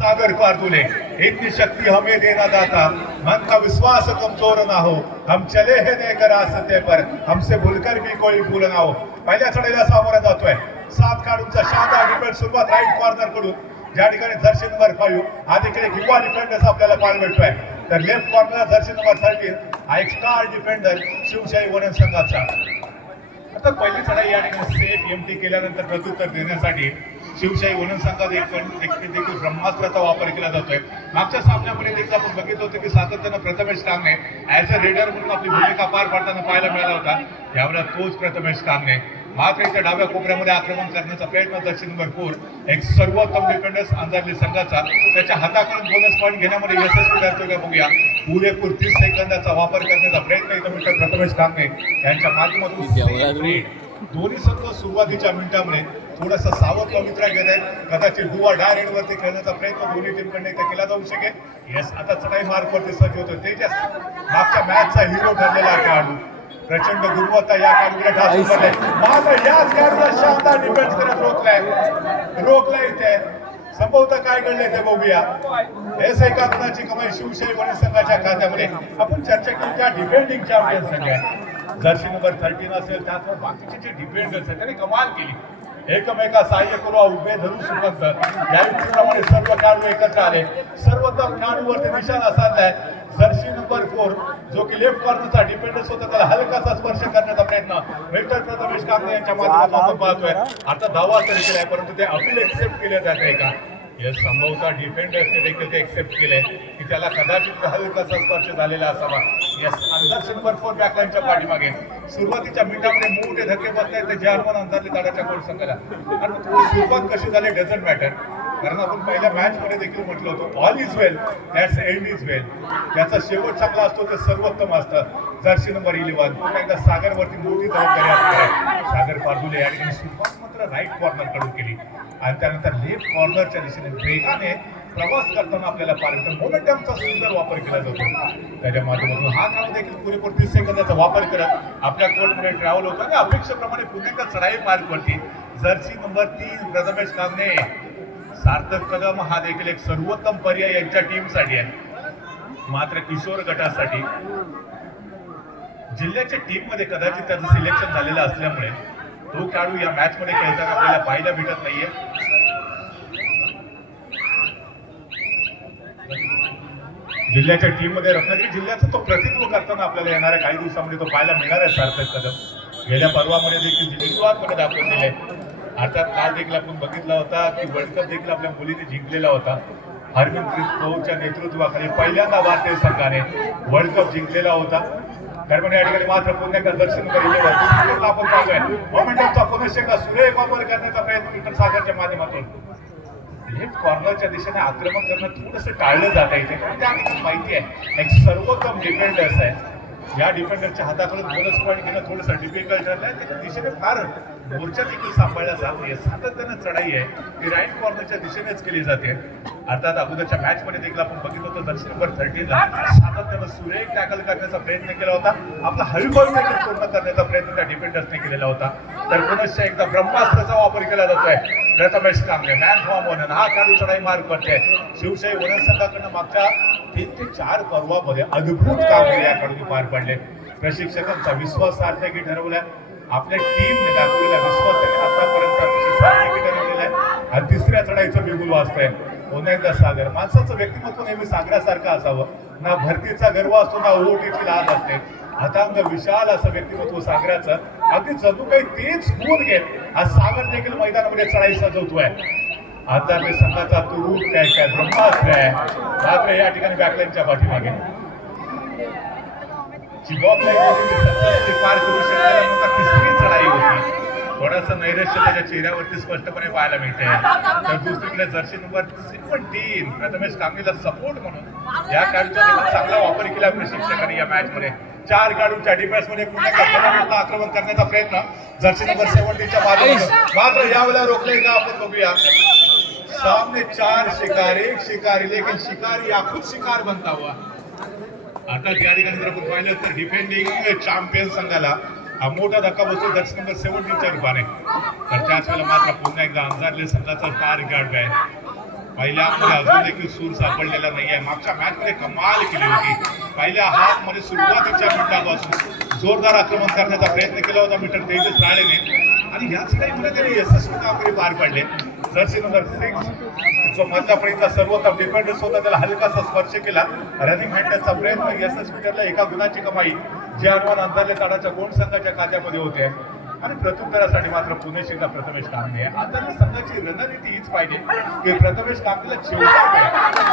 सागर पारदुले, इतनी शक्ति हमें देना दाता, मन का विश्वास कमजोर ना हो, हम चले हैं नेक रास्ते पर, हमसे भूलकर भी कोई भूल ना हो. पहिल्या चढाईला सामोरा जातोय 7 काढूनचा शानदार डिफेंस सुरुवात राईट कॉर्नर कडून, ज्या ठिकाणी जर्सी नंबर 5 हा देखील एक युवा डिफेंडर्स आपल्याला पाहायला मिळतोय. तर लेफ्ट कॉर्नरला जर्सी नंबर 13 हा एक स्टार डिफेंडर शिवशाही वनन संघाचा. आता पहिली चढाई या ठिकाणी सेफ एमटी केल्यानंतर प्रत्युत्तर देण्यासाठी शिवशाही वनन संघात देखील ब्रह्मास्त्राचा वापर केला जातोय. मागच्या सामन्यामध्ये देखील आपण बघितलं होतं की सातत्यानं Prathamesh Kangane as a raider म्हणून आपली भूमिका पार पाडताना पाहायला मिळाला होता. यावेळेला तोच प्रथमेश कांगणे मात्र इथे डाव्या कोपऱ्यामध्ये आक्रमण करण्याचा प्रयत्न दक्षिण नंबर 4 एक सर्वोत्तम डिफेंडर्स अंधारली संघाचा त्याच्या हाताकडून बोनस पॉईंट घेण्यामध्ये यशस्वी ठरतोय का बघूया. पुरेपूर 30 सेकंदाचा वापर करण्याचा प्रयत्न इथं मिळतो प्रथमेश कांगणे यांच्या माध्यमातून. दोन्ही संघ सुरुवातीच्या मिनिटांमध्ये थोडासा सावध पवित्रा घेत आहेत. कदाचित डुआ डायरेक्ट वरती खेळण्याचा प्रयत्न दोन्ही टीमकडे इथे केला जाऊ शकेल. येस, आता चढाई मार्क वरती सज्ज होतो तेजस, मागच्या मॅचचा हिरो ठरलेला खेळाडू. प्रचंड गुणवत्ता या खेळाडूला ढासून पडले, मात्र याच खेळाडूला शानदार डिफेन्स करत रोखलाय इथे. संभवतः काय घडले ते बघूया. एस एका गुणाची कमाई शिवशाही वनन संघाच्या खात्यामध्ये. आपण चर्चा केली त्या डिफेंडिंग चॅम्पियन संघ आहे. जर्सी नंबर 13 असेल त्यात बाकीचे जे डिफेंडर्स आहेत त्यांनी कमाल केली. एकमेका सहाय्य करू उभे धरू सुरुवात या युक्तीप्रमाणे सर्व खेळाडू एकत्र आले. सर्वोत्तम खेळाडूवरती निशाणा साधलाय. जर्सी नंबर 4 जो की लेफ्ट कॉर्नरचा डिफेंडर्स होता त्याला हलकासा स्पर्श करण्याचा प्रयत्न मिस्टर प्रथमेश कांगणे यांच्या माध्यमातून आपण पाहतोय. आता दावा तरी केलाय परंतु ते अपील एक्सेप्ट केले जाते का. यस, संभवतः डिफेंडर्सने देखील ते एक्सेप्ट केले की त्याला कदाचित हलकासा स्पर्श झालेला असावा. यस, दक्षिण नंबर 4 बॅकलाईनच्या पाठीमागे सुरुवातीच्या मिनिटांमध्ये मोठे धक्के बसतायत ते जर्मन अंधारली ताडाच्या गोल संघाला. आणि सुरुवात कशी झाली डझंट मॅटर, कारण आपण पहिल्या मॅच मध्ये देखील म्हटलं होतं all is well that's end is well. त्याचा शेवट चांगला असतो ते सर्वोत्तम असतं. जर्सी नंबर 11 पुन्हा एकदा सागरवरती मोठी जबाबदारी असते. सागर पारदुले आणि सुरुवात मात्र राईट कॉर्नर कडून केली आणि त्यानंतर लेफ्ट कॉर्नरच्या दिशेने वेगाने प्रवास करताना आपल्याला पाहिजे मोमेंटमचा सुंदर वापर केला जातो. त्याच्या माध्यमातून हा खेळ देखील पुरेपूर 30 सेकंदाचा वापर करत आपल्या कोर्टमध्ये ट्रॅव्हल होतो आणि अपेक्षेप्रमाणे पुन्हा एकदा चढाई मार्गवरती जर्सी नंबर 3 प्रथमेश कांगणे. सार्थक कदम हा देखील एक सर्वोत्तम पर्याय यांच्या टीमसाठी आहे. मात्र किशोर गटासाठी जिल्ह्याच्या टीम मध्ये कदाचित त्याचं सिलेक्शन झालेलं असल्यामुळे तो खेळाडू या मॅच मध्ये खेळताना आपल्याला पाहायला भेटत नाहीये. जिल्ह्याच्या टीम मध्ये रत्नागिरी जिल्ह्याचं तो प्रतिनिधित्व करताना आपल्याला येणाऱ्या काही दिवसांमध्ये तो पाहायला मिळणार आहे. सार्थक कदम गेल्या पर्वामध्ये देखील जिंकून दाखवून दिले. अर्थात काल देखील आपण बघितला होता की वर्ल्ड कप देखील आपल्या मुलीने जिंकलेला होता. हरमनप्रीत कौरच्या नेतृत्वाखाली पहिल्यांदा भारतीय संघाने वर्ल्ड कप जिंकलेला होता. दरम्यान या ठिकाणी मात्र पुन्हा एकदा दर्शन करून आपण पाहतोय मोमेंटमचा पुनश्च सुरेख वापर करण्याचा प्रयत्न विठ्ठल सागरच्या माध्यमातून. लेफ्ट कॉर्नरच्या दिशेने आक्रमण करणं थोडंसं टाळलं जात आहे. त्या माहिती आहे एक सर्वोत्तम डिफेंडर्स आहे. या डिफेंडरच्या हाताकडून बोनस पॉईंट घेणं थोडंसं डिफिकल्ट ठरलंय. त्याच्या दिशेने फार मोर्चा देखील सांभाळला जात नाही. सातत्यानं चढाई आहे ती राईट कॉर्नरच्या दिशेनेच केली जाते. अर्थात अगोदरच्या मॅच मध्ये देखील आपण बघितलं होतं दर्शन नंबर 13 सातत्यानं सुरेख टॅकल करण्याचा प्रयत्न केला होता. आपला हळूहळू देखील पूर्ण करण्याचा प्रयत्न त्या डिफेंडर्सने केलेला होता. तर पुनश्च एकदा ब्रह्मास्त्राचा वापर केला जातोय. प्रथमेश कांगणे मॅन फॉर्म वनन हा खेळाडू चढाई मार्ग करतोय. शिवशाही वनन संघाकडनं मागच्या 3 ते 4 पर्वामध्ये अद्भुत कामगिरी या खेळाडूने पार पाडले. प्रशिक्षकांचा विश्वास सार्थकी ठरवलाय. आपल्या टीमने दाखवलेला विश्वास त्यांनी आतापर्यंत सार्थकी ठरवलेला आहे. आणि तिसऱ्या चढाईचं बिगुल वाजतंय. पुन्हा एकदा सागर माणसाचं व्यक्तिमत्व नेहमी सागरासारखं असावं. ना भरतीचा गर्व असतो ना ओटीची लाज असते. अथांग विशाल असं व्यक्तिमत्व सागराचं अगदी जणू काही तेच गुण घेत आज सागर देखील मैदानामध्ये चढाई सजवतोय. आता मी संघाचा तो रूप काय ब्रह्मास्त्र आहे. मात्र या ठिकाणी बॅकलाईनच्या पाठीमागे पार करू शकलेला तिसरी चढाई होती. थोडासा नैराश्य त्याच्या चेहऱ्यावरती स्पष्टपणे पाहायला मिळते. तर दुसरीकडे जर्सी नंबर 17 प्रथमेश कांगणेला सपोर्ट म्हणून या खेळाडूचा चांगला वापर केला प्रशिक्षकांनी. या मॅच मध्ये 4 खेळाडूंच्या डिफेन्स मध्ये पुन्हा आक्रमण करण्याचा प्रयत्न जर्सी नंबर 17च्या माध्यमातून मात्र यावेळेला रोखले का आपण बघूया. सामने 4 शिकार 1 शिकारी लेकिन शिकारी या खुद शिकार बनता हुआ. आता या ठिकाणी जर आपण पाहिलं तर डिफेंडिंग चॅम्पियन संघाला हा मोठा धक्का बसतो जर्सी नंबर 17च्या रूपाने. तर त्याच वेळेला मात्र पुन्हा एकदा अंधारले संघाचा स्टार खेळाडू आहे पहिल्या हाफमध्ये अजून देखील सूर सापडलेला नाहीये. मागच्या मॅच मध्ये कमाल केली होती. पहिल्या हाफ मध्ये सुरुवातीच्या मिनिटापासून जोरदार आक्रमण करण्याचा प्रयत्न केला होता मिस्टर तेजस राणेने आणि याच टाईममध्ये त्यांनी यशस्वी कामगिरी पार पाडले. जर्सी नंबर 6 जो मधल्यापर्यंत सर्वोत्तम डिफेंडर्स होता त्याला हलकासा स्पर्श केला. रनिंग हँडचा प्रयत्न यशस्वी ठरला. एका गुणाची कमाई जे अनुमान अंतरले ताडाच्या गोंड संघाच्या खात्यामध्ये होते आणि प्रत्युत्तरासाठी मात्र पुणे शिंदा प्रथमेश कामणे अंतरले संघाची रणनीती हीच पाहिजे की प्रथमेश कामणेला जेवढा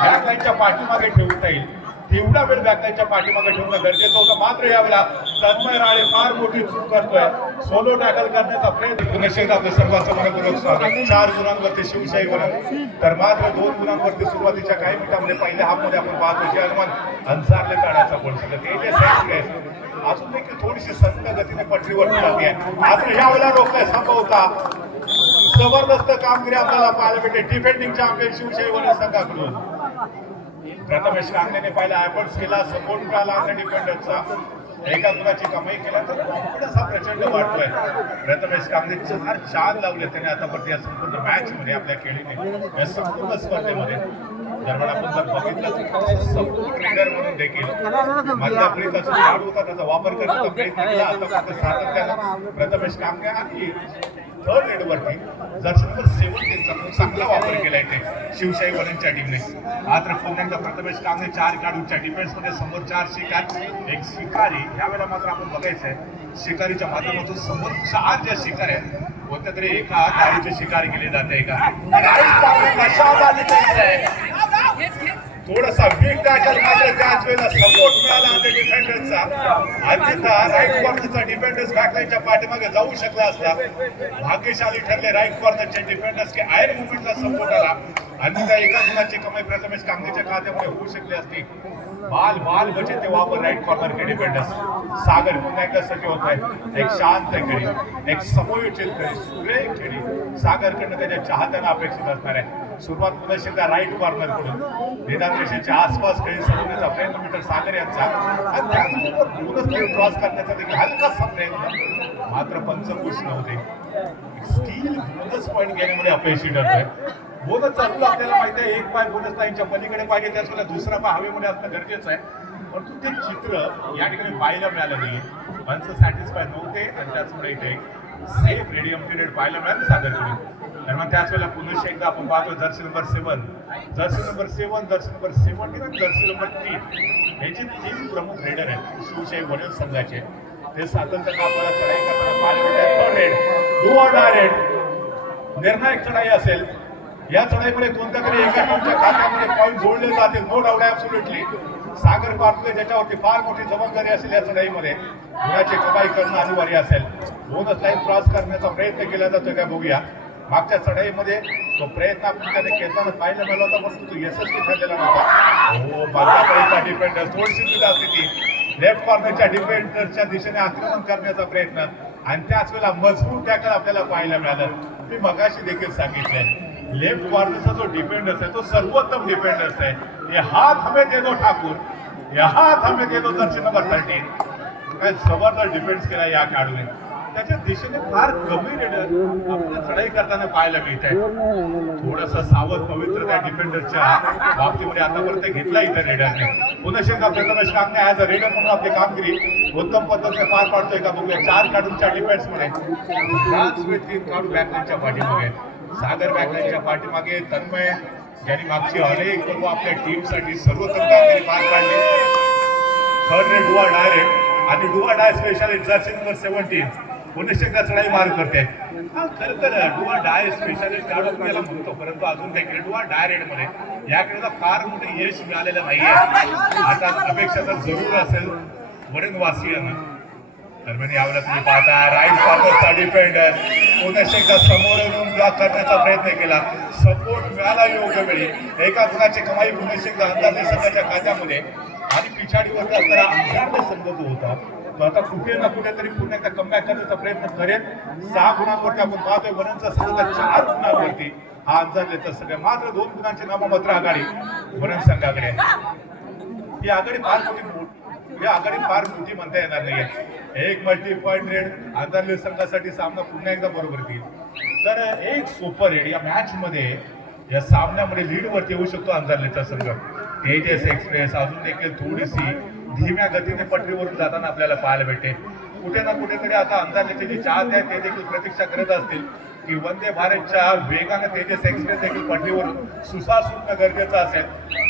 बॅकलाईनच्या पाठीमागे ठेवता येईल तेवढा वेळ बॅकलाईनच्या पाठीमागे ठेवणं गरजेचं होतं. मात्र यावेळेला तन्मय राळे फार मोठी चूक करतोय. सोलो टॅकल करण्याचा प्रयत्न. पुणे शिंदा आपल्या सर्वांचं मनपूर्वक स्वागत. 4 गुणांवरती शिवशाही बनव तर मात्र 2 गुणांवरती सुरुवातीच्या काही मिनिटांमध्ये पहिल्या हाफमध्ये आपण पाहतो जे अनुमान अंसारले ताडाचा गोल संघ तेजस अजून देखील थोडीशी संत गतीने पटरीवर आहे. मात्र यावेळेला रोखलाय संभवता जबरदस्त कामगिरी आपल्याला पाहायला भेटते डिफेंडिंग चॅम्पियन शिवशाही वनर संघाकडून. प्रथमेश कामणेने पहिला एफर्ट्स केला. सपोर्ट मिळाला त्या डिफेंडरचा. एका गुणाची कमाई केला तर कॉन्फिडन्स हा प्रचंड वाढतोय. प्रथमेश कामणे 4 चार लावले त्याने आतापर्यंत या संपूर्ण मॅच मध्ये आपल्या खेळीने या संपूर्ण स्पर्धेमध्ये. दरम्यान आपण जर बघितलं सपोर्ट रेडर म्हणून देखील मधल्या प्लेचा खेळाडू होता त्याचा वापर करण्याचा प्रयत्न केला. आतापर्यंत सातत्यानं प्रथमेश कामणे आणि थर्ड रेडवरती जर्सी नंबर 17चा खूप चांगला वापर केला इथे शिवशाही वनच्या टीमने. मात्र पुन्हा प्रथमेश कामणे 4 खेळाडूंच्या डिफेन्समध्ये समोर 4 शिकार एक शिकारी. यावेळेला मात्र आपण बघायचंय शिकारीच्या माध्यमातून समोर 4 ज्या शिकार आहेत कोणत्या तरी एका गाडीची शिकार केली जाते का थोडासा वीक टॅकल मात्र त्याच वेळेला सपोर्ट मिळाला त्या डिफेंडरचा. अन्यथा राईट कॉर्नरचा डिफेंडर्स बॅकलाईनच्या पाठीमागे जाऊ शकला असता. भाग्यशाली ठरले राईट कॉर्नरचे डिफेंडर्स की आयर्न मुवमेंटला सपोर्ट आला. अन्यथा एका गुणाची कमाई प्रथमेश कामणेच्या खात्यामध्ये होऊ शकली असती. बाल बचे ते वापर राईट कॉर्नर के डिफेंडर्स. सागर पुन्हा एकदा सज्ज होत आहे. एक शांत खेळी एक समयोचित खेळी सुरेख खेळी सागरकडनं त्याच्या चाहत्यांना अपेक्षित असणार आहे. सुरुवात पुन्हा शिंदा राईट कॉर्नर कडून निदान रेषेच्या आसपास खेळी सोडवण्याचा प्रयत्न मिस्टर सागर यांचा आणि त्याचबरोबर बोनस खेळ क्रॉस करण्याचा देखील हलकासा प्रयत्न. मात्र पंचकृष नव्हते. स्टील बोनस पॉईंट घेण्यामध्ये अपयशी ठरतोय. बोनस चालू आपल्याला माहिती आहे 1 पाय बोनस लाईनच्या पलीकडे पाहिजे त्याचवेळेला दुसरा पाय हवेमध्ये असणं गरजेचं आहे. परंतु ते चित्र या ठिकाणी पाहायला मिळालं नाही. पंच सॅटिस्फाय नव्हते आणि त्याचमुळे इथे सेफ रेडियम पिरियड पाहायला मिळालं सागरकडून. दरम्यान त्याच वेळेला पुन्हा एकदा आपण पाहतो जर्सी नंबर 7 जर्सी नंबर 17 आणि जर्सी नंबर 3 याचे 3 प्रमुख रेडर आहेत शिवशाही वनर संघाचे. ते सातत्यानं आपल्याला चढाई करताना पाहायला मिळतात. Red do or die red निर्णायक चढाई असेल. या चढाईमध्ये कोणत्या तरी एका टीमच्या खात्यामध्ये पॉईंट जोडले जातील. No doubt absolutely. सागर पार्कले ज्याच्यावरती फार मोठी जबाबदारी असेल या चढाईमध्ये गुणाची कमाई करणं अनिवार्य असेल. बोनस लाईन क्रॉस करण्याचा प्रयत्न केला जातो का बघूया. मागच्या चढाईमध्ये तो प्रयत्न आपण त्याने केला पाहायला मिळाला होता परंतु तो यशस्वी ठरलेला नव्हता. हो बाजूचा डिफेंडर थोडीशी सुद्धा स्थिती लेफ्ट कॉर्नरच्या डिफेंडरच्या दिशेने आक्रमण करण्याचा प्रयत्न आणि त्याच वेळेला मजबूत टॅकल आपल्याला पाहायला मिळालं. मी मगाशी देखील सांगितलंय लेफ्ट कॉर्नरचा जो डिफेंडर्स आहे तो सर्वोत्तम डिफेंडर्स आहे. ये हात हमें दे दो ठाकूर, ये हात हमें दे दो जर्सी नंबर 13. काय जबरदस्त डिफेन्स केला या खेळाडूने. त्याच्या दिशेने फार कमी रेडर आपल्याला चढाई करताना पाहायला मिळत आहे. थोडंसं सावध पवित्र त्या डिफेंडरच्या बाबतीमध्ये आतापर्यंत घेतला इथं रेडरने. पुन्हा शेंगा प्रथमेश कामणे ॲज अ रेडर म्हणून आपली कामगिरी उत्तम पद्धतीने पार पाडतोय का बघूया. 4 खेळाडूंच्या डिफेन्समध्ये त्याच वेळी 3 खेळाडू बॅकलाईनच्या पाठीमागे. सागर बॅकलाईनच्या पाठीमागे तन्मय ज्यांनी मागची अनेक पर्व आपल्या टीमसाठी सर्वोत्तम कामगिरी पार पाडली. थर्ड रेड डुआ डायरेक्ट आणि डुआ डाय स्पेशालिस्ट जर्सी नंबर 17 पुण्यशंका चढाई मार करते. खरं तर डुआ डाय स्पेशालिस्ट खेळाडू आपण याला म्हणतो परंतु अजून देखील डुआ डाय रेड मध्ये याकडे फार मोठं यश मिळालेलं नाहीये. आता अपेक्षा तर जरूर असेल वडीलवासियांना. दरम्यान यावेळेला तुम्ही पाहता राईट कॉर्नरचा डिफेंडर पुण्यशंका समोर येऊन ब्लॉक करण्याचा प्रयत्न केला. सपोर्ट मिळाला योग्य वेळी. एका गुणाची कमाई पुण्यशंका अंदाजे संघाच्या खात्यामध्ये आणि पिछाडीवर असणारा अंधारला संघ जो होता तो आता कुठे ना कुठेतरी पुन्हा एकदा कमबॅक करण्याचा प्रयत्न करेल. 6 गुणांवरती आपण पाहतोय वनचा संघ 4 गुणांवरती हा अंदाज सगळ्या मात्र 2 गुणांची नाममात्र आघाडी वनन संघाकडे. ही आघाडी फार मोठी म्हणता येणार नाहीये. एक मल्टी पॉइंट रेड अंतर्गत संघासाठी सामना पुन्हा एकदा बरोबर येईल तर एक सुपर रेड या मॅच मध्ये या सामन्यामध्ये लीड वरती येऊ शकतो अंधारलेचा संघ. तेजस एक्सप्रेस अजून देखील थोडीशी धीम्या गतीने पटरीवरून जाताना आपल्याला पाहायला भेटते. कुठे ना कुठेतरी आता अंधारलेचे जे चाहते आहेत ते देखील प्रतीक्षा करत असतील की वंदे भारतच्या वेगाने तेजस एक्सप्रेस देखील पटरीवरून सुसार सुटणं गरजेचं असेल.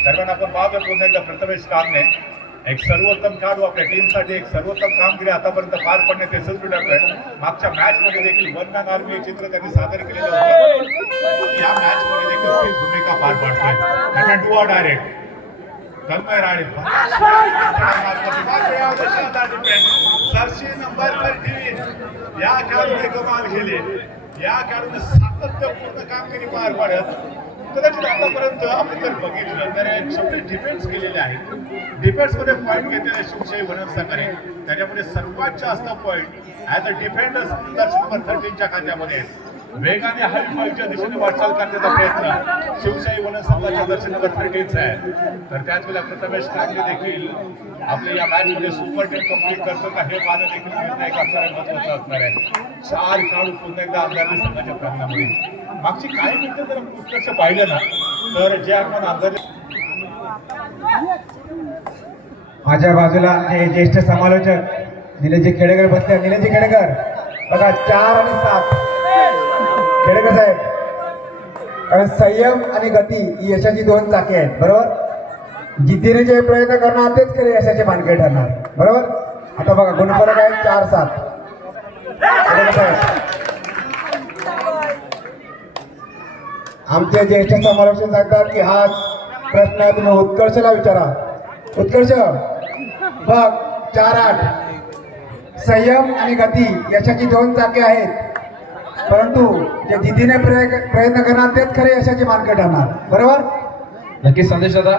दरम्यान आपण पाहतो पुन्हा एकदा प्रथमेश कामने एक सर्वोत्तम खेळाडू आपल्या टीमसाठी एक सर्वोत्तम कामगिरी आतापर्यंत पार पडणे ते यशस्वी ठरतोय. मागच्या मॅच मध्ये देखील वन मॅन आर्मी हे चित्र त्यांनी सादर केलेलं होतं. या मॅच मध्ये देखील तीच भूमिका पार पाडतोय. टू डायरेक्ट तन्मय राणे सरशी नंबर 13 या खेळाडूने कमाल केली. या खेळाडूने सातत्यपूर्ण कामगिरी पार पाडत कदाचित आतापर्यंत आपण जर बघितलं तर शेवटी डिफेन्स केलेले आहे. डिफेन्स मध्ये पॉईंट घेतलेले शिवशाही वनम संघाने त्याच्यामध्ये सर्वात जास्त point as a defender number 13च्या खात्यामध्ये. वेगाने हायफायच्या दिशेने वाटचाल करण्याचा प्रयत्न शिवशाही वनम संघाच्या दर्शन नंबर 13चा आहे. तर त्याच वेळेला प्रथमेश कांगले देखील आपल्या या मॅच मध्ये सुपर 10 कंप्लीट करतो का हे पाहणं देखील निर्णायक असणारे महत्वाचं असणार आहे. 4 खेळाडू पुन्हा एकदा अंधारले संघाच्या प्रांगणामध्ये. मागची काही मिनिटं जर उत्कर्ष पाहिलं ना तर जे आपण अंधारले माझ्या बाजूला आमचे ज्येष्ठ समालोचक निलेजी खेडेकर बसले. निलेजी खेडेकर बघा 4 आणि 7 खेडेकर साहेब, कारण संयम आणि गती ही यशाची 2 चाके आहेत बरोबर. जिद्दीने जे प्रयत्न करणार तेच खरे यशाचे मानके ठरणार बरोबर. आता बघा गुणफलक आहे 4-7. खेडेकर साहेब आमचे ज्येष्ठ समालोचक सांगतात की हा प्रश्न तुम्ही उत्कर्षला विचारा. उत्कर्ष बघ 4-8 संयम आणि गती यशाची 2 चाके आहेत, परंतु जे जिद्दीने प्रयत्न करणार तेच खरे यशाचे मानके ठरणार बरोबर. नक्कीच संदेश दादा.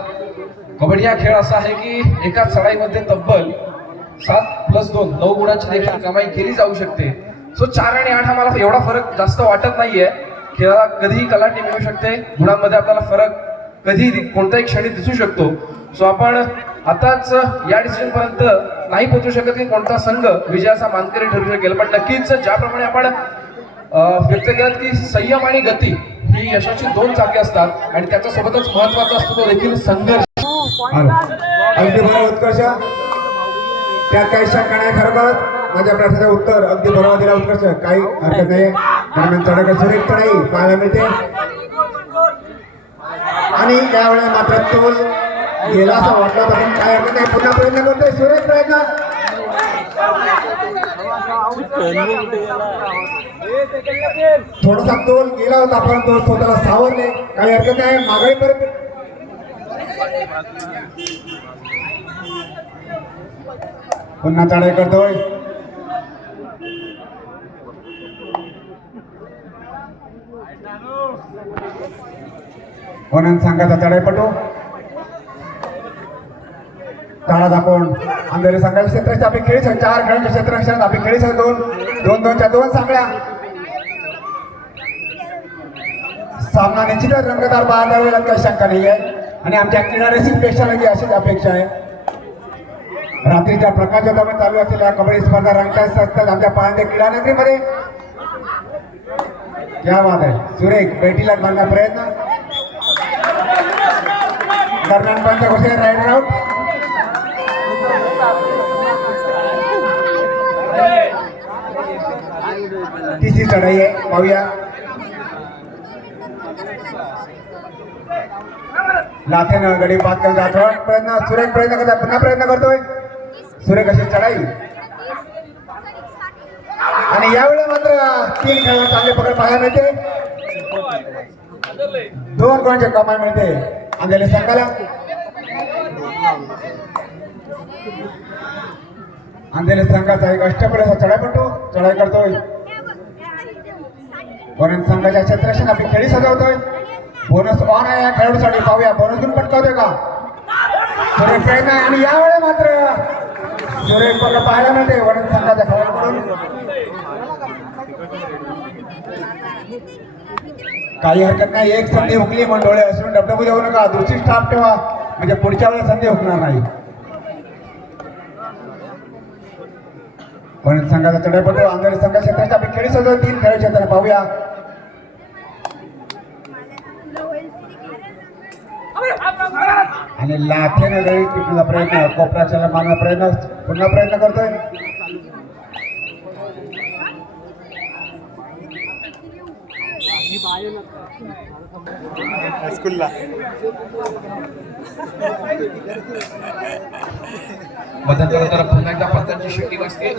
कबड्डी हा खेळ असा आहे की एकाच चढाईमध्ये तब्बल 7+2 9 गुणांची देखील कमाई केली जाऊ शकते. सो 4 आणि 8 हा मला एवढा फरक जास्त वाटत नाहीये. खेळाला कधीही कलाटणी मिळू शकते. गुणांमध्ये आपल्याला फरक कधी कोणत्याही क्षणी दिसू शकतो. सो आपण आताच या डिसिजन पर्यंत नाही पोहोचू शकत की कोणता संघ विजयाचा मानकरी ठरू शकेल, पण नक्कीच ज्याप्रमाणे आपण व्यक्त केलं की संयम आणि गती ही यशाची 2 चाके असतात आणि त्याच्यासोबतच महत्वाचा असतो तो देखील संघर्ष. अगदी बरोबर उत्कर्ष, त्यात काही शंका नाही. खरोखर माझ्या प्रश्नाचं उत्तर अगदी बरोबर दिला उत्कर्ष, काही हरकत नाही. दरम्यान चढाई सुरेख चढाई पाहायला मिळते आणि त्यावेळेला मात्र तोल गेला असं वाटलं पण काय हरकत नाही. पुन्हा प्रयत्न करतोय सुरेख प्रयत्न. थोडासा तोल गेला होता पण तो स्वतःला सावरले, काही हरकत नाही. मागे परत पुन्हा चढाई करतोय. वनन संघाचा चढाईपटू झाडा दाखवून अंधेरी संघाच्या क्षेत्राची आपली खेळी 4 खेळांच्या क्षेत्रात आपली खेळी 2-2च्या 2 साखळ्या. सामना निश्चितच रंगतदार पाहायला मिळेल, काही शंका नाही आहे. आणि आमच्या क्रीडा रेसिंग प्रेक्षकांची अशीच अपेक्षा आहे. रात्रीच्या प्रकाशोत्सवामध्ये चालू असलेल्या कबड्डी स्पर्धा रंगताच असतात आमच्या पाळंदे क्रीडा नगरीमध्ये. क्या बात आहे. सुरेख बेटीला मारण्याचा प्रयत्न दरम्यान बंद घोषणे राईड आउट. तिसरी चढाई आहे पाहूया. लाथेनं गडी बाद करण्याचा प्रयत्न सुरेख प्रयत्न करतात. पुन्हा प्रयत्न करतोय सुरेख अशी चढाई आणि यावेळी मात्र 3 खेळाडू चांगले पकड पाहायला मिळते. 2 गुणांची कमाई मिळते अंधेरी संघाला. अंधेरी संघाचा एक अष्टपैलू चढाईपटू चढाई करतोय. वनन संघाच्या क्षेत्राशी आपली खेळी सजवतोय. बोनस ऑन आहे या खेळाडूसाठी, पाहूया बोनस घेऊन पटकावतोय का सुरेख प्रयत्न. आणि यावेळी मात्र सुरेख पकड पाहायला मिळते वनन संघाच्या खेळाडूकडून. काही हरकत नाही. एक संधी हुकली म्हणून डोळे हसून डबडबू देऊ नका. दृष्टी स्टाफ ठेवा म्हणजे पुढच्या वेळेस संधी हुकणार नाही. पण संघाचा चढाईपटू अंधेरी संघा क्षेत्राची आपली खेळी सजवत 3 खेळ क्षेत्र पाहूया. आणि लाथेनं गळी टिपण्याचा प्रयत्न, कोपराच्या मारण्याचा प्रयत्न, पुन्हा प्रयत्न करतोय. मध्यंतरानंतर पुन्हा एकदा पंचांची शिट्टी वाजते.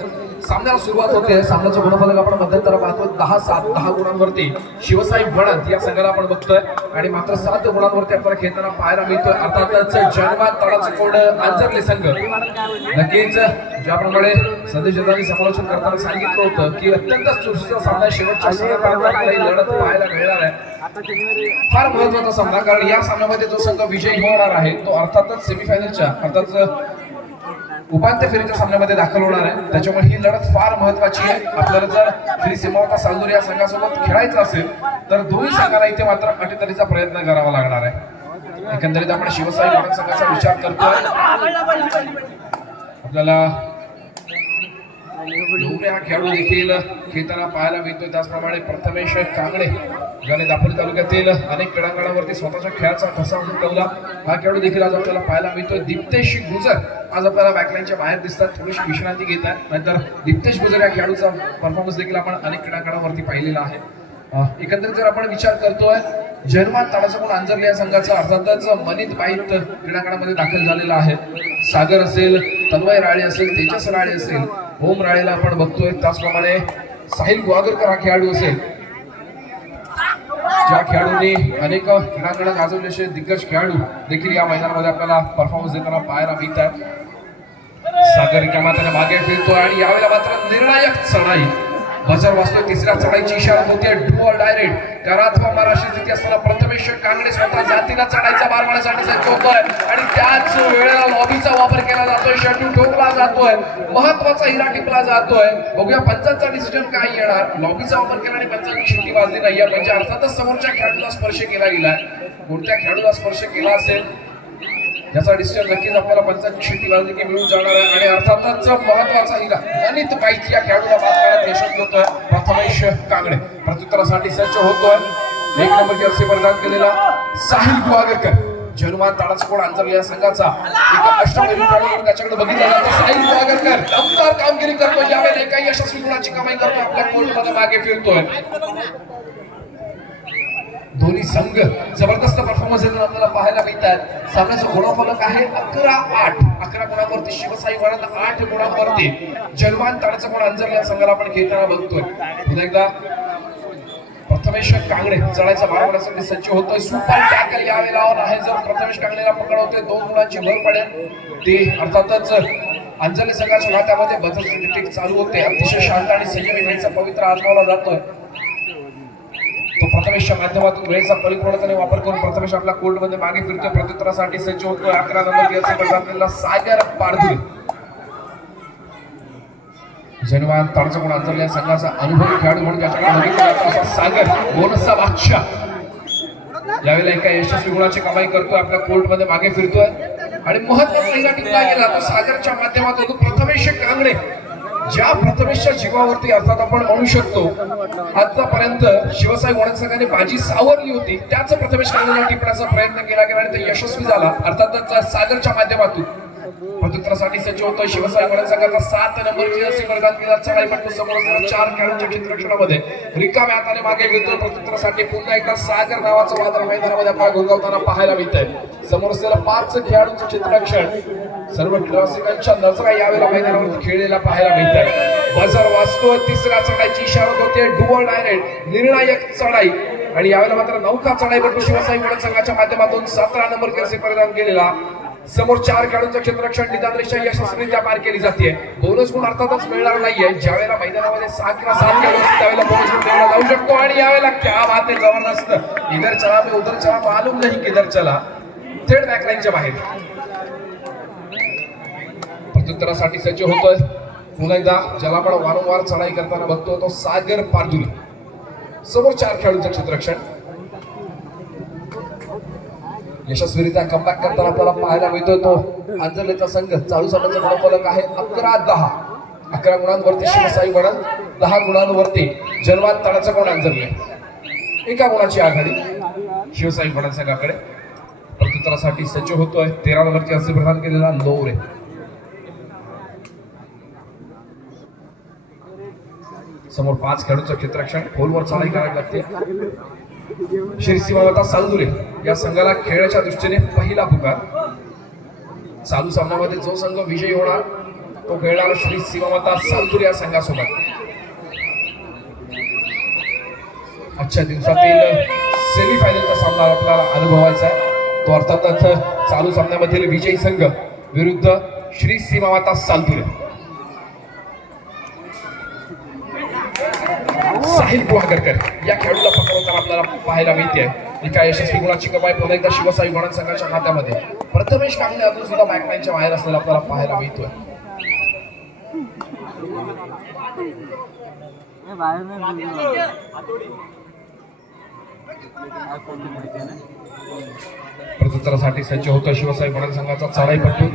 सामन्याला सुरुवात होते. सामन्याचं गुणफलक आपण मध्यंतर पाहतो 10-7, 10 गुणांवरती शिवसाई वणंद या संघाला आपण बघतोय आणि मात्र 7 गुणांवरती आपल्याला खेळताना पाहायला मिळतोय. अर्थातच जनवाद तळाचं कोड आंजरले संघ. नक्कीच ज्याप्रमाणे संदेश दादांनी समालोचन करताना सांगितलं होतं की अत्यंत चुरशीचा सामना शेवटच्या सगळ्या लढत पाहायला मिळणार आहे. फार महत्वाचा सामना, कारण या सामन्यामध्ये जो संघ विजयी होणार आहे तो अर्थातच सेमीफायनलच्या अर्थात उपांत्य फेरीच्या सामन्यामध्ये दाखल होणार आहे. त्याच्यामुळे ही लढत फार महत्वाची आहे. आपल्याला जर श्री सीमावता सालदूर या संघासोबत खेळायचं असेल तर दोन्ही संघांना इथे मात्र अटीतटीचा प्रयत्न करावा लागणार आहे. एकंदरीत आपण शिवसाई वणंद संघाचा विचार करतोय. आपल्याला हा खेळाडू देखील खेळताना पाहायला मिळतोय. त्याचप्रमाणे प्रथमेश कांगडे ज्याने दापोली तालुक्यातील अनेक क्रीडांगणावरती स्वतःच्या खेळाचा ठसा उमटवला, हा खेळाडू देखील आज आपल्याला पाहायला मिळतोय. दिप्तेश गुजर आज आपल्याला बॅकलाईनच्या बाहेर दिसतात, थोडीशी विश्रांती घेत आहेत. नाहीतर दिप्तेश गुजर या खेळाडूचा परफॉर्मन्स देखील आपण अनेक क्रीडांगणावरती पाहिलेला आहे. एकंदरीत जर आपण विचार करतोय जनमान ताडाचा कोण आंजरले या संघाचा अर्थातच मनित बाईत क्रीडांगणामध्ये दाखल झालेला आहे. सागर असेल, तन्मय राळे असेल, तेजस राळे असेल, ओम राळेला आपण बघतोय. त्याचप्रमाणे साहिल गुहागरकर हा खेळाडू असेल, ज्या खेळाडूंनी अनेक क्रीडांगणात गाजवले असे दिग्गज खेळाडू देखील या मैदानामध्ये आपल्याला परफॉर्मन्स देताना पाहायला मिळतात. सागर रिकामाने मागे फिरतोय आणि यावेळेला मात्र निर्णायक चढाई बजर वाजतोय. तिसऱ्या चढाईची इशारा होते डू ऑर डायरेक्ट. करात्वा महाराष्ट्र स्थिती असताना प्रथमेश कांगडे स्वतः जातीला चढाईचा बार मारण्यासाठी सज्ज होतोय आणि त्याच वेळेला लॉबीचा वापर केला जातोय, शेड्यू ठोकला जातोय, महत्वाचा हिरा टिपला जातोय. बघूया पंचांचा डिसिजन काय येणार. लॉबीचा वापर केला आणि पंचांची शिट्टी वाजली नाही म्हणजे अर्थातच समोरच्या खेळाडूला स्पर्श केला गेलाय. कोणत्या खेळाडूला स्पर्श केला असेल याचा डिसिजन नक्कीच आपल्याला पंचांची शिट्टी वाजली की मिळून जाणार आहे. आणि अर्थातच महत्वाचा हिरा अनित बाईत या खेळाडूला बाद करण्यात यशस्वी होतोय प्रथमेश कांगडे. प्रत्युत्तरासाठी सज्ज होतोय 1 नंबर जर्सी परिधान केलेला साहिल गुहागरकर. जनमान ताडाचा कोण आंजरले या संघाचा एका अष्टपैलू खेळाडू त्याच्याकडे बघितलं जातं. साहिल गुहागरकर दमदार कामगिरी करतोय. यावेळी एका यशस्वी गुणाची कमाई करतोय, आपल्या कोर्टमध्ये मागे फिरतोय. दोन्ही संघ जबरदस्त परफॉर्मन्स देताना आपल्याला पाहायला मिळतात. सामन्याचा गुणफलक आहे 11-8. 11 गुणांवरती शिवसाई वणंद, 8 गुणांवरती जनमान ताडाचा कोण आंजरले या संघाला आपण खेळताना बघतोय. पुन्हा एकदा प्रथमेश कांगडे चढायचा बार मारण्यासाठी सज्ज होतोय. सुपर टॅकल यावेळेला ऑन आहे. जर प्रथमेश कांगडेला पकडवतोय 2 गुणांची भर पडेल. ते अर्थातच अंजली संघाच्या नात्यामध्ये बदलची टिक चालू होते. अतिशय शांत आणि संयमी वेळेचा पवित्र आजमावला जातोय. तो प्रथमेशच्या माध्यमातून वेळेचा परिपूर्णपणे वापर करून प्रथमेश आपल्या कोर्टमध्ये मागे फिरतोय. प्रत्युत्तरासाठी सज्ज होतोय 11 नंबर जर्सी परिधान सागर पारधुर. जनवान ताडचा कोण आंजरले या संघाचा अनुभवी खेळाडू म्हणून त्याच्याकडे बघितला जातो सागर बोनसचा बादशाह यावेळेला एका यशस्वी गुणाची कमाई करतोय, आपल्या कोर्टमध्ये मागे फिरतोय आणि महत्वाचा हिरा टिपला गेला तो सागरच्या माध्यमातून प्रथमेश कांगडे. ज्या प्रथमेशच्या जीवावरती अर्थात आपण म्हणू शकतो आतापर्यंत शिवसाई वणंद संघाने बाजी सावरली होती, त्याच प्रथमेश कांगडेला टिपण्याचा प्रयत्न केला गेला आणि ते यशस्वी झाला अर्थातच सागरच्या माध्यमातून. प्रत्युत्तरासाठी सज्ज होतोय शिवसाई वणंद संघाचा 7 नंबरची जर्सी परिधान केला. चढाईपट्टू समोर 4 खेळाडूंच्या चित्रक्षणामध्ये रिकाम्या हाताने मागे घेतोय. प्रत्युत्तरासाठी पुन्हा एकदा सागर नावाचं वादळ मैदानामध्ये आपल्याला घोळवताना पाहायला मिळतंय. समोर असलेल्या 5 खेळाडूंचं चित्रक्षण सर्व रसिकांच्या नजरा यावेळेला मैदानावरती खेळलेला पाहायला मिळतंय. बजर वाजतोय. तिसऱ्या चढाईची इशारा होते डू ऑर डायरेक्ट, निर्णायक चढाई आणि यावेळेला मात्र नौका चढाईपट्टू शिवसाई वणंद संघाच्या माध्यमातून 17 नंबर जर्सी परिधान केलेला. समोर 4 खेळाडूंचं क्षेत्ररक्षण निदानरेषा यशस्वीरित्या पार केली जाते. बोनस गुण अर्थातच मिळणार नाहीये. ज्यावेळेला मैदानामध्ये 6 किंवा 7 खेळाडू असतील त्यावेळेला बोनस गुण मिळवला जाऊ शकतो आणि यावेळेला क्या बात आहे, जबरदस्त. इधर चला मी उधर चला, मालूम नाही किधर चला, थेट बॅकलाईनच्या बाहेर. प्रत्युत्तरासाठी सज्ज होतोय पुन्हा एकदा ज्याला आपण वारंवार चढाई करताना बघतो तो सागर पारधुरी. समोर 4 खेळाडूंचं क्षेत्ररक्षण यशस्वीरित्या कमबॅक करताना आपल्याला पाहायला मिळतोय तो आंजरलेचा संघ. चालू सामन्याचा गुणफलक आहे 11-10. 11 गुणांवरती शिवसाई वणंद, 10 गुणांवरती जनवाद ताडाचा कोण आंजरले. 1 गुणाची आघाडी शिवसाई वणंद संघाकडे. प्रत्युत्तरासाठी सज्ज होतोय 13 नंबरची असे प्रदान केलेला लोवरे. समोर 5 खेळाडूंचं क्षेत्ररक्षण खोलवर चढाई करावी लागते. श्री सीमावता सालदुरे या संघाला खेळाच्या दृष्टीने पहिला पुकार. चालू सामन्यामध्ये जो संघ विजयी होणार तो खेळणार श्री सीमावता सालदुरे या संघासोबत. आजच्या दिवसातील सेमीफायनलचा सामना आपल्याला अनुभवायचा आहे तो अर्थातच चालू सामन्यामधील विजयी संघ विरुद्ध श्री सीमावता सालदुरे. साहिल गुहागरकर या खेळाडूला पकडताना आपल्याला पाहायला मिळते. एका यशस्वी गुणाची कमाई पुन्हा एकदा शिवसाई गणन संघाच्या खात्यामध्ये. प्रथमेश कांगणे अजून सुद्धा बॅकलाईनच्या बाहेर असलेला आपल्याला पाहायला मिळतोय. प्रत्युत्तरासाठी सज्ज होतो शिवसाई गणन संघाचा चढाईपट्टू.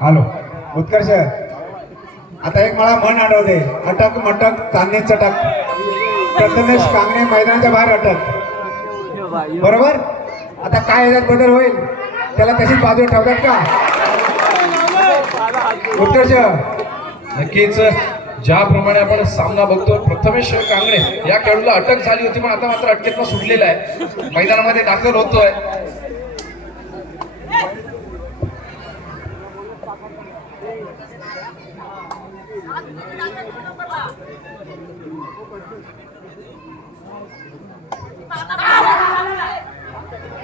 हॅलो उत्कर्ष, आता एक मला म्हण आठवते, अटक मटक चांदणी चटक. प्रथमेश कांगणे मैदानाच्या बाहेर अटक. बरोबर. आता काय याच्यात बदल होईल त्याला तशीच बाजू ठेवतात का उत्कर्ष? नक्कीच ज्याप्रमाणे आपण सामना बघतो प्रथमेश कांगणे या खेळाडूला अटक झाली होती पण आता मात्र अटकेतनं सुटलेला आहे. मैदानामध्ये दाखल होतोय.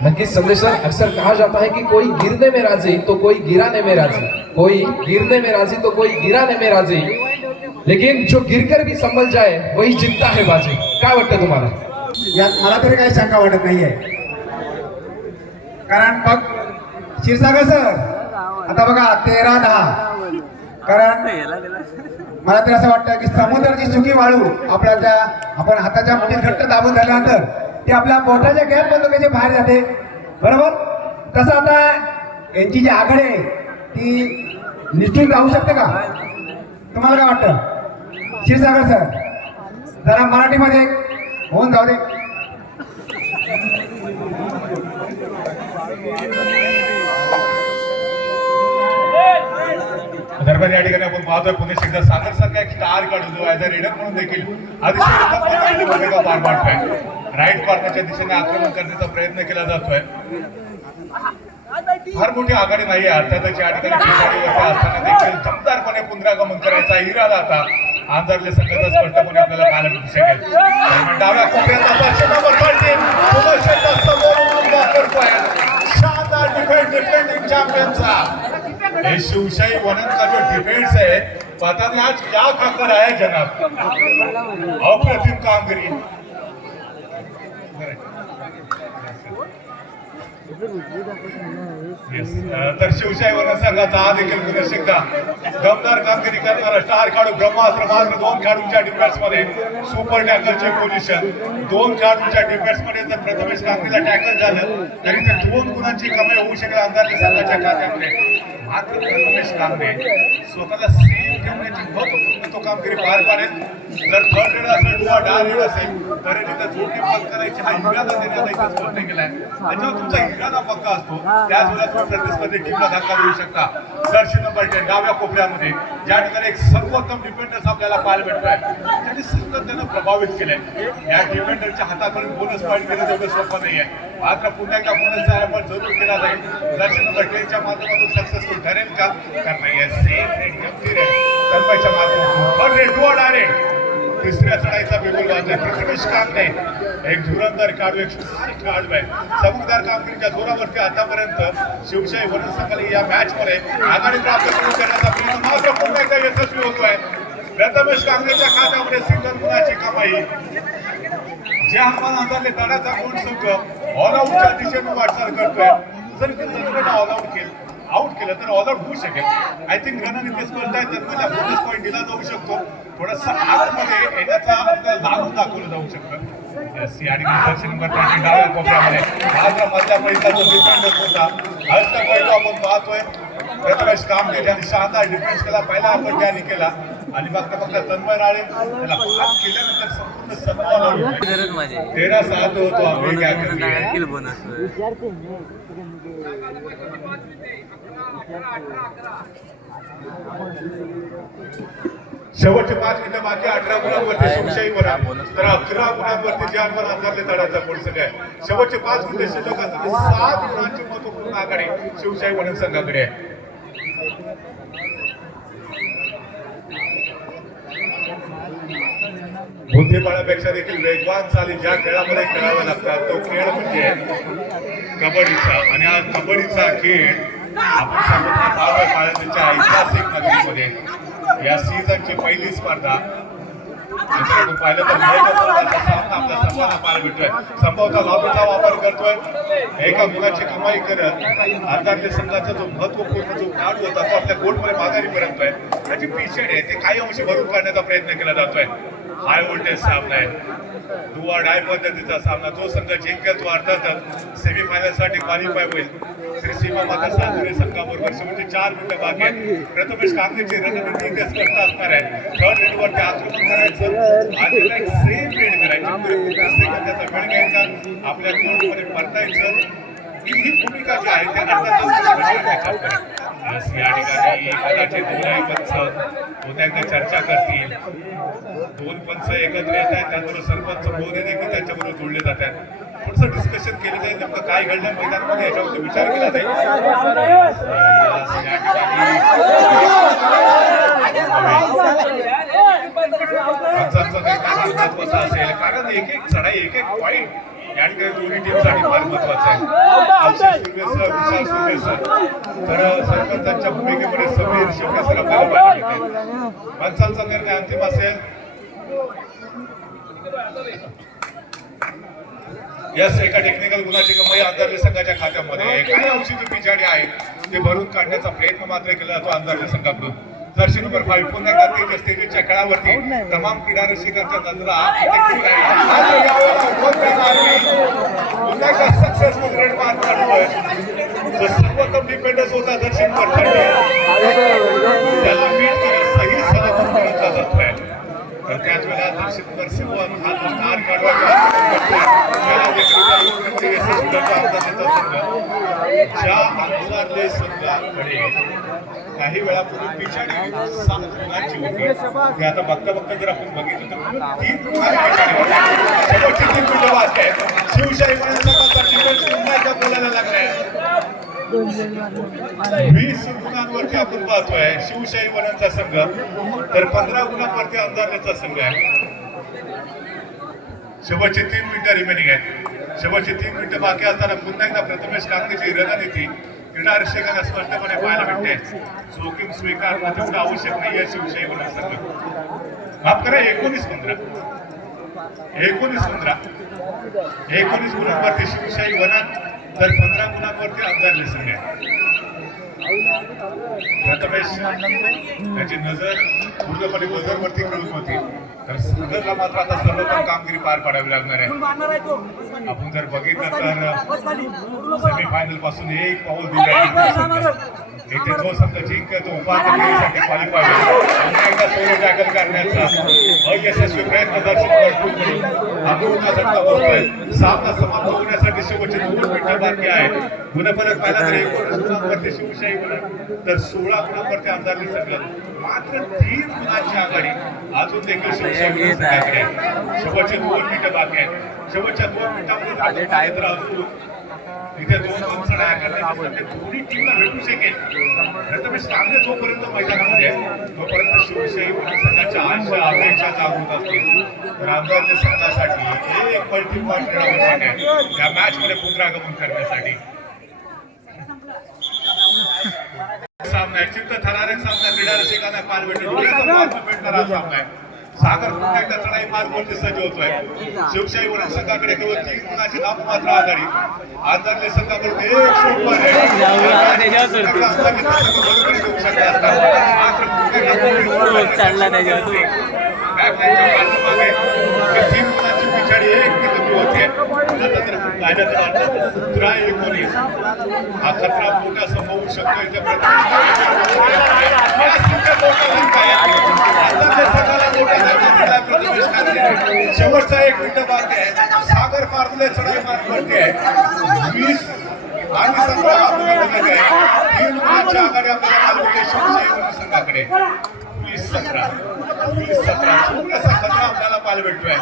नक्कीच संदेश सर, अक्सर कहा जाता है कि कोई गिरने में राजी तो कोई गिराने में राजी, कोई गिरने में राजी तो कोई गिराने में राजी, लेकिन जो गिरकर भी संभल जाए वही जिंकता है बाजी. काय वाटतं तुम्हाला? यात मला तरी काही शंका वाटत नाहीये. कारण बघ क्षीरसागर सर, आता बघा 13-10. कारण मला तर असं वाटतं की समुद्राची सुकी वाळू आपण हाताच्या मुठीत घट्ट दाबून झाल्यानंतर ते आपल्या बोटाच्या गॅप बंदुकीचे बाहेर जाते. बरोबर. तसं आता यांची जी आघाडी आहे ती निश्चित राहू शकते का? तुम्हाला काय वाटतं क्षीरसागर सर? जरा मराठीमध्ये होऊन जाऊ दे. दरम्यान या ठिकाणी आपण पाहतोय पुणे एकदा सागर सारखा एक स्टार काढून जो ऍज अ रीडर म्हणून देखील अतिशय भूमिका पार पाडतोय. राईट कॉर्नरच्या दिशेने आक्रमण करण्याचा प्रयत्न केला जातोय. फार मोठी आघाडी नाहीये अर्थातच या ठिकाणी असताना देखील दमदारपणे पुनरागमन करायचा इरादा आता आंधरले संघाचा स्पष्टपणे आपल्याला पाहायला मिळू शकेल. डाव्या कोपऱ्याचा शानदार डिफेंडिंग चॅम्पियनचा हे शिवशाही वनन का जो डिफेंस है पता नहीं आज क्या खाकर आया जनाब. अप्रतिम कामगिरी. तर शिवशाही वनन संघाचा हा देखील पुन्हा एकदा दमदार कामगिरी करणारा स्टार खेळाडू ब्रह्मास्त्र. मात्र 2 खेळाडूंच्या डिफेन्स मध्ये सुपर टॅकलची पोझिशन. 2 खेळाडूंच्या डिफेन्स मध्ये जर प्रथमेश कांगणेला टॅकल झालं तरी ते 2 गुणांची कमाई होऊ शकेल अंधारली संघाच्या खात्यामध्ये. मात्र प्रथमेश कांगणे स्वतःला सेफ ठेवण्याची महत्वपूर्ण तो कामगिरी पार पाडेल. जर थर्ड रेड असेल किंवा डार रेड असेल तर तिथं जोखीम पत्करायची हा इरादा देण्याचा इथं स्पष्ट केलाय. त्याच्यावर तुमचा इरादा पक्का असतो त्याच वेळेला तुम्ही प्रतिस्पर्धी टीमला धक्का देऊ शकता. जर्सी नंबर 10 डाव्या कोपऱ्यामध्ये ज्या ठिकाणी एक सर्वोत्तम डिफेंडर्स आपल्याला पाहायला भेटतोय त्यांनी सातत्यानं प्रभावित केलंय. या डिफेंडरच्या हाताकडून बोनस पॉईंट केलं तेवढं सोपं नाहीये. मात्र पुन्हा एकदा बोनसचा आपण जरूर केला जाईल. जर्सी नंबर 10च्या माध्यमातून सक्सेसफुल ठरेल का? कारण नाहीये सेफ रेड गंभीर तन्मयच्या माध्यमातून थर्ड रेड डुआ डायरेक्ट तिसऱ्या चढाईचा बिगुल वाजलाय. प्रथमेश कांगणे एक धुरंधर खेळाडू, एक स्टार खेळाडू आहे. चमकदार कामगिरीच्या जोरावरती आतापर्यंत शिवशाही वनन संघाने या मॅच मध्ये आघाडी प्राप्त करून करण्याचा प्रयत्न मात्र पुन्हा एकदा यशस्वी होतोय. प्रथमेश कांगणेच्या खात्यामध्ये सिंगल गुणाची कमाई. जे आव्हान हाताळले तडाचा कोण संघ ऑल आउटच्या दिशेने वाटचाल करतोय. जर ते ऑल आउट केलं तर ऑल आउट होऊ शकेल. आय थिंक रनर इथे स्पर्धा आहे त्याला बोनस पॉईंट दिला जाऊ शकतो. थोडासा आतमध्ये येण्याचा आपल्याला लागून दाखवलं जाऊ शकतं. आणि दर्शन नंबर 3 डाव्या कोपऱ्यामध्ये मात्र मधल्या पैसा जो डिफेंडर होता हस्त पैसा आपण पाहतोय प्रथमेश कामगिरी यांनी शानदार डिफेन्स केला पहिला आपण त्यांनी केला आणि फक्त तन्मय राळे त्याला पास केल्यानंतर संपूर्ण सन्मान 13-7 होतो आम्ही काय शेवटचे 5 मिनिटं बाकी 18 गुणांवरती शिवशाही बरा तर 11 गुणांवरती जे आपण अंधारले तडाचा पोट आहे शेवटचे 5 मिनिटं शिल्लक असताना 7 गुणांची महत्वपूर्ण आघाडी शिवशाही वनन संघाकडे आहे बुद्धिबळापेक्षा देखील वेगवान चाली ज्या खेळामध्ये खेळावा लागतात तो खेळ म्हणजे कबड्डीचा आणि हा कबड्डीचा खेळ आपण सर्वत्र पाहतोय पाळण्याच्या ऐतिहासिक नगरीमध्ये या सीझनची पहिली स्पर्धा मित्रांनो पाहिलं तर महत्त्वाचा सामना आपल्या संघाला पाहायला भेटतोय संभवतः लॉबीचा वापर करतोय एका गुणाची कमाई करत अंधारले संघाचा जो महत्वपूर्ण जो खेळाडू होता तो आपल्या कोर्टमध्ये माघारी परततोय त्याची पिछेड आहे ते काही अंशी भरून काढण्याचा प्रयत्न केला जातोय हाय व्होल्टेज सामना आहे डू ऑर डाय पद्धतीचा सामना जो संघ जिंकेल तो अर्थातच सेमीफायनल साठी क्वालिफाय होईल श्री सीमा माता सातुरे संघाबरोबर शेवटचे 4 मिनिटं बाकी आहेत प्रथमेश कांगेची रणनीती इथे स्पष्ट असणार आहे थर्ड रेडवरती आक्रमण करायचं आणि एक सेम रेड करायची पुरे 30 सेकंदाचा वेळ घ्यायचा आपल्या कोर्टमध्ये परतायचं ही भूमिका जी आहे त्या अर्थातच या ठिकाणी कदाचित दोनही पंच पुन्हा एकदा चर्चा करतील 2 पंच एकत्र येत आहेत त्याबरोबर सरपंच महोदय देखील त्यांच्याबरोबर जोडले जातात थोडंसं डिस्कशन केलं जाईल नेमकं काय घडलं मैदानामध्ये याच्यावरती विचार केला जाईल महत्वाचा असेल कारण एक चढाई एक पॉईंट या ठिकाणी दोन्ही टीमसाठी फार महत्वाचं आहे तर सरपंचांच्या भूमिकेमध्ये समीर शिवणे सर आपल्याला पाहायला मिळते पंचांचा निर्णय अंतिम असेल यस एका टेक्निकल गुणाची कमाई अंधारले संघाच्या खात्यामध्ये काही अंशी जो पिछाडी आहे ते भरून काढण्याचा प्रयत्न मात्र केला जातो अंधारले संघाकडून जर्सी नंबर 5 पुन्हा एकदा तेजच्या खेळावरती तमाम क्रीडा रसिकांच्या नजरा पुन्हा एकदा सक्सेसफुल रेड मार काढतोय जो सर्वोत्तम डिफेंडर्स होता जर्सी नंबर 30 त्याला बीट करत सही सलामत करत जातोय तर त्याच वेळेला जर्सी नंबर 7 हा जो स्टार त्याला देखील ज्या अंधारले संघाकडे काही वेळापूर्वी पिछाडी 7 गुणांची होती ते आता बघता बघता जर आपण बघितलं तर 3 शेवटची 3 मिनिटं बाकी आहेत शिवशाही वनन संघाचा डिफेन्स पुन्हा एकदा बोलायला लागलाय 20 गुणांवरती आपण पाहतोय शिवशाही वननचा संघ तर 15 गुणांवरती अंधारलेचा संघ आहे शेवटचे 3 मिनिटं रिमेनिंग आहेत शेवटचे 3 मिनिटं बाकी असताना पुन्हा एकदा प्रथमेश कांगेची रणनीती क्रीडा रसिकांना स्पष्टपणे पाहायला भेटते जोखीम स्वीकारणं तेवढं आवश्यक नाही आहे शिवशाही वनन संघ माफ करा 19-15 गुणांवरती शिवशाही वनन तर 15 गुणांवरती अंधारले संघ आहे प्रथमेश त्याची नजर पूर्णपणे बझरवरती कळून होती तर संघाला मात्र आता सर्वोत्तम कामगिरी पार पाडावी लागणार आहे आपण जर बघितलं तर सेमीफायनल पासून एक पाऊल दिलं इथे जो संघ जिंकतो उपांत्य फेरीसाठी क्वालिफाय एकदा सोलो टॅकल करण्याचा अयशस्वी प्रयत्न दर्शक सामना समाप्त होण्यासाठी शेवटचे 2 मिनिटं बाकी आहेत पुन्हा परत पाहिला तर 19 गुणांवरती शिवशाही वनन तर 16 गुणांवरती अंधारले संघ मात्र 3 गुणांची आघाडी अजून देखील शिवशाही संघाकडे शेवटचे 2 मिनिटं बाकी आहेत शेवटच्या 2 मिनिटांमध्ये इथे 2 चढाया करण्यासाठी दोन्ही टीमला भेटू शकेल प्रथमेश कांगे जोपर्यंत मैदानामध्ये तोपर्यंत शिवशाही वनन संघाच्या आशा अपेक्षा जागृत असतील तर अंधारले संघासाठी एक मल्टी पॉईंट आवश्यक आहे या मॅच मध्ये पुनरागमन करण्यासाठी सामना आहे चित्तथरारक सामना क्रीडा रसिकांना पार भेटणारा सामना आहे सागर पुन्हा एकदा चढाई मार्गवरती सज्ज होतोय शिवशाही वनन संघाकडे केवळ 3 गुणांची नाममात्र आघाडी अंधारले संघाकडून एक शूट त्यांच्या पाठीमागे ही 3 मुलांची पिछाडी एक ती कमी होते. आता तर कायद्याचा अर्थ 17-19 हा खतरा मोठा संभवू शकतो. इथे शेवटचा 1 मिनिट बाकी आहे. सागर कारले चढाई मारते आहे 20 आणि 17 तीन मुलांच्या आघाडी आपल्याला तालुक्याच्या शिवसेना संघाकडे 20-17 छोटासा खतरा आपल्याला पाहायला भेटतोय.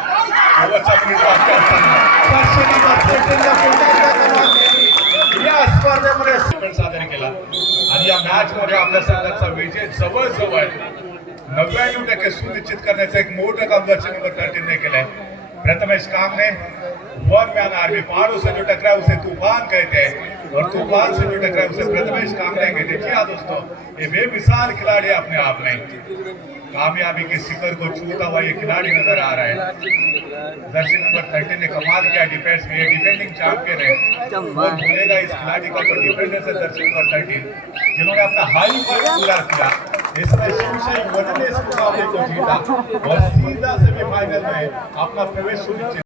शेवटचा मिनिट बाकी असताना या स्पर्धेमध्ये सादर केला आणि या मॅच मध्ये आपल्या संघाचा विजय जवळजवळ 99% सुनिश्चित करण्याचं एक मोठं काम जर्सी नंबर 13 ने केलंय. प्रथमेश कामने वन मैन आर्मी पहाड़ों से जो टकराए उसे तूफान कहते हैं और तूफान से जो टकराए उसे प्रथमेश कामने कहते हैं. जी हाँ दोस्तों, ये बेमिसाल खिलाड़ी है अपने आप में. कामयाबी के शिखर को छूता हुआ ये खिलाड़ी नजर आ रहा है. जर्सी नंबर 13 ने कमाल किया डिफेंस में. ये डिफेंडिंग चैंपियन है. वो भूलेगा इस खिलाड़ी का जो डिफेंडर है जर्सी नंबर 13 जिन्होंने अपना हाई पॉइंट पूरा किया. इसमें शिवशाही वनने इस मुकाबले को जीता और सीधा सेमीफाइनल में अपना प्रवेश सुनिश्चित